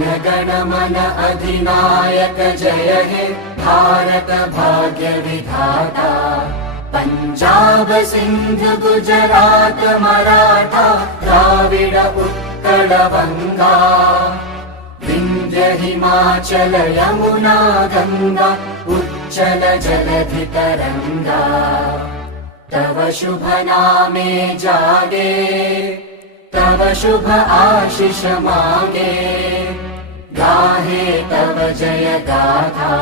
गण मन अधिनायक जय हे भारत भाग्य विधाता। पंजाब सिंध गुजरात मराठा द्राविड उत्कल बंगा, विंध्य हिमाचल यमुना गंगा उच्चल जलधि तरंगा। तव शुभ नामे जागे, तव शुभ आशीष मांगे, गाहे तव जय गाथा।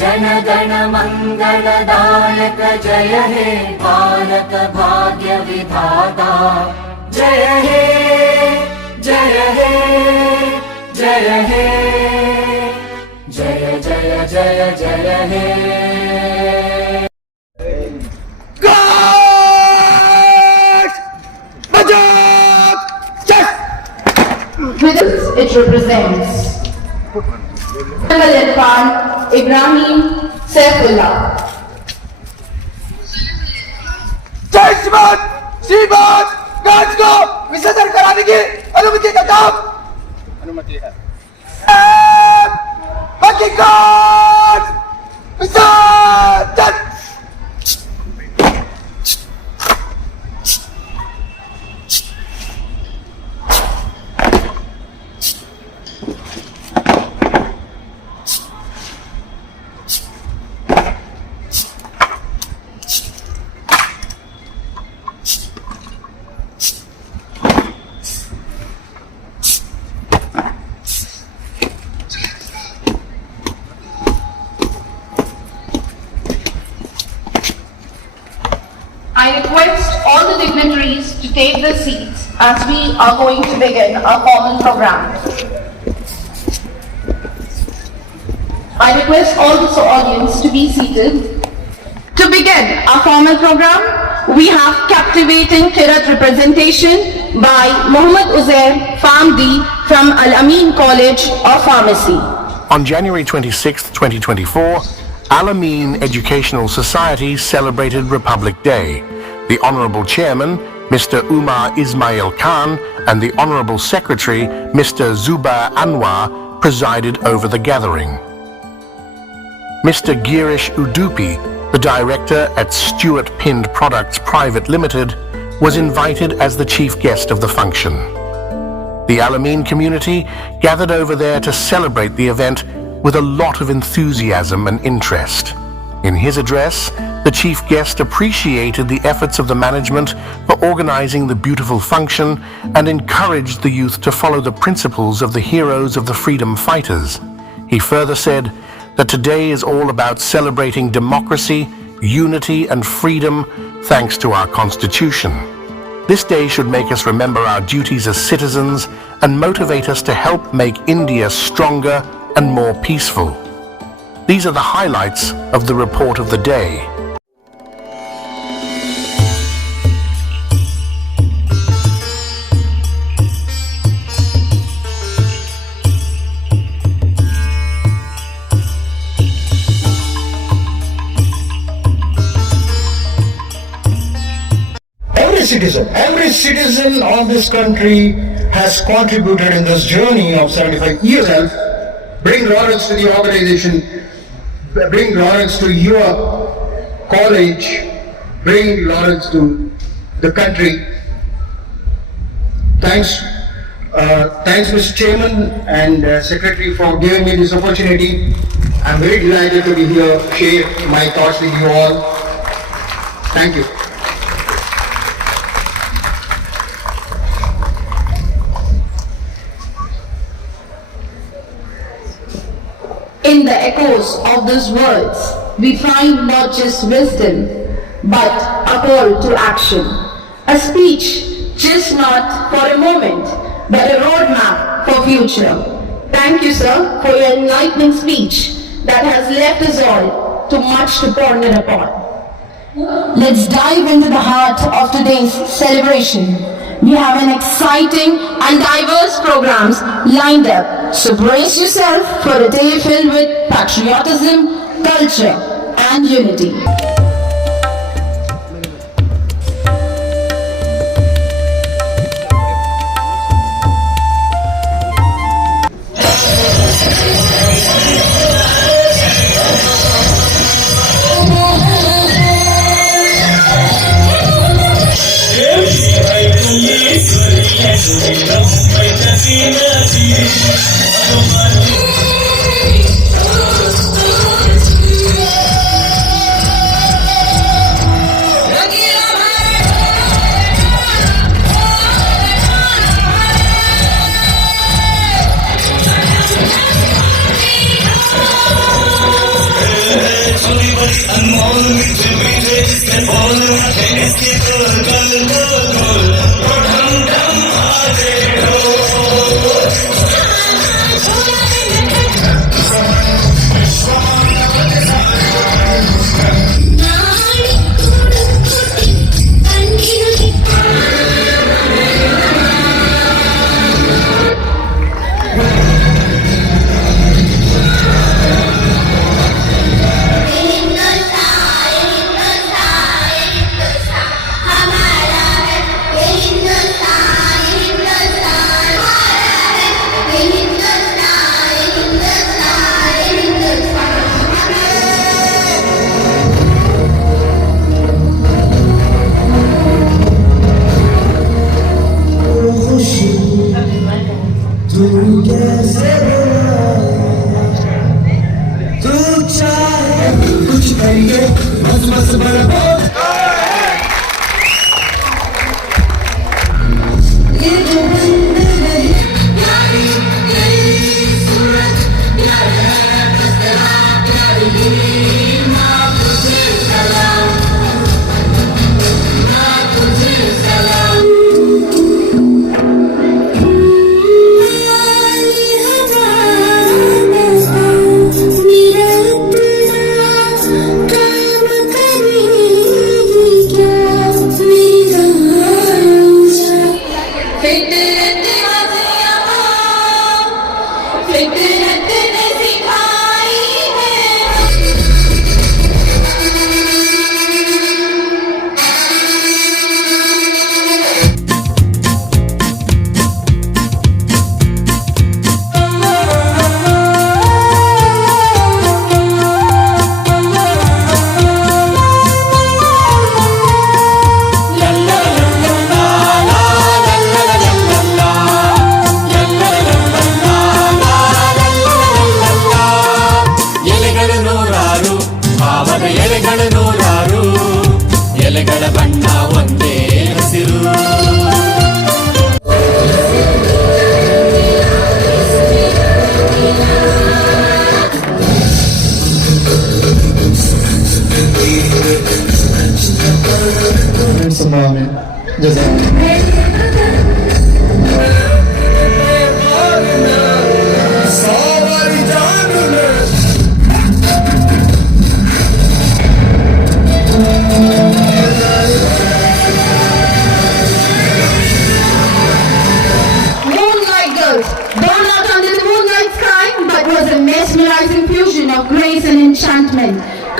जन गण मंगलदायक जय हे भारत भाग्य विधाता। जय हे जय हे जय हे, जय जय जय जय हे। It represents Ibrahim Saifullah. जय श्रीमान गाज को विसर्जन कराने की अनुमति का काम अनुमति है। हकीकत विसर्जन। I request all the dignitaries to take their seats as we are going to begin our formal program. I request all the audience to be seated. To begin our formal program, we have captivating Kirat representation by Mohammad 𝗔𝗟-𝗔𝗠𝗘𝗡𝗡 from Al-Amin College of Pharmacy. On January 26, 2024, Al-Amin Educational Society celebrated Republic Day. The Honourable Chairman, Mr. Umar Ismail Khan, and the Honourable Secretary, Mr. Zubair Anwar, presided over the gathering. Mr. 𝗔𝗟-𝗔𝗟-𝗘𝗡𝗡, the director at 𝗔𝗟 Pinned Products Private Limited, was invited as the chief guest of the function. The Al-Amin community gathered over there to celebrate the event with a lot of enthusiasm and interest. In his address, the chief guest appreciated the efforts of the management for organizing the beautiful function and encouraged the youth to follow the principles of the heroes of the freedom fighters. He further said that today is all about celebrating democracy, unity and freedom thanks to our Constitution. This day should make us remember our duties as citizens and motivate us to help make India stronger and more peaceful. These are the highlights of the report of the day. Every citizen of this country has contributed in this journey of 75 years. Bring laurels to the organization, bring laurels to your college, bring laurels to the country. Thanks Mr. Chairman and Secretary for giving me this opportunity. I'm very delighted to be here, share my thoughts with you all. Thank you. In the echoes of these words, we find not just wisdom, but a call to action. A speech just not for a moment, but a roadmap for future. Thank you, sir, for your enlightening speech that has left us all too much to ponder upon. Let's dive into the heart of today's celebration. We have an exciting and diverse programs lined up. So brace yourself for a day filled with patriotism, culture and unity.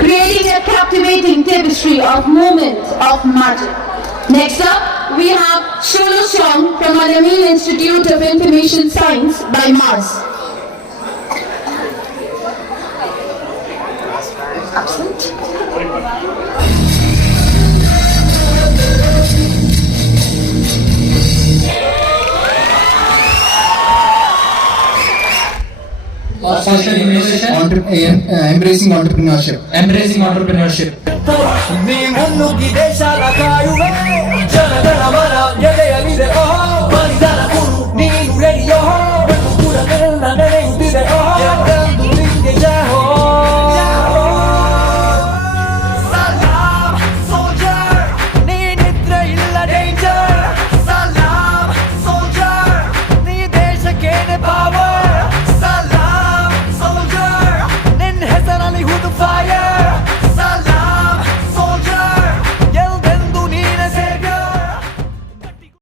creating a captivating tapestry of moments of magic. Next up, we have solo song from Al-Amin Institute of Information Science by Mars. Absent. Social innovation, embracing entrepreneurship. embracing entrepreneurship. నీ ముందుకి దేశాల కాయువే జనగణ మన ఎదే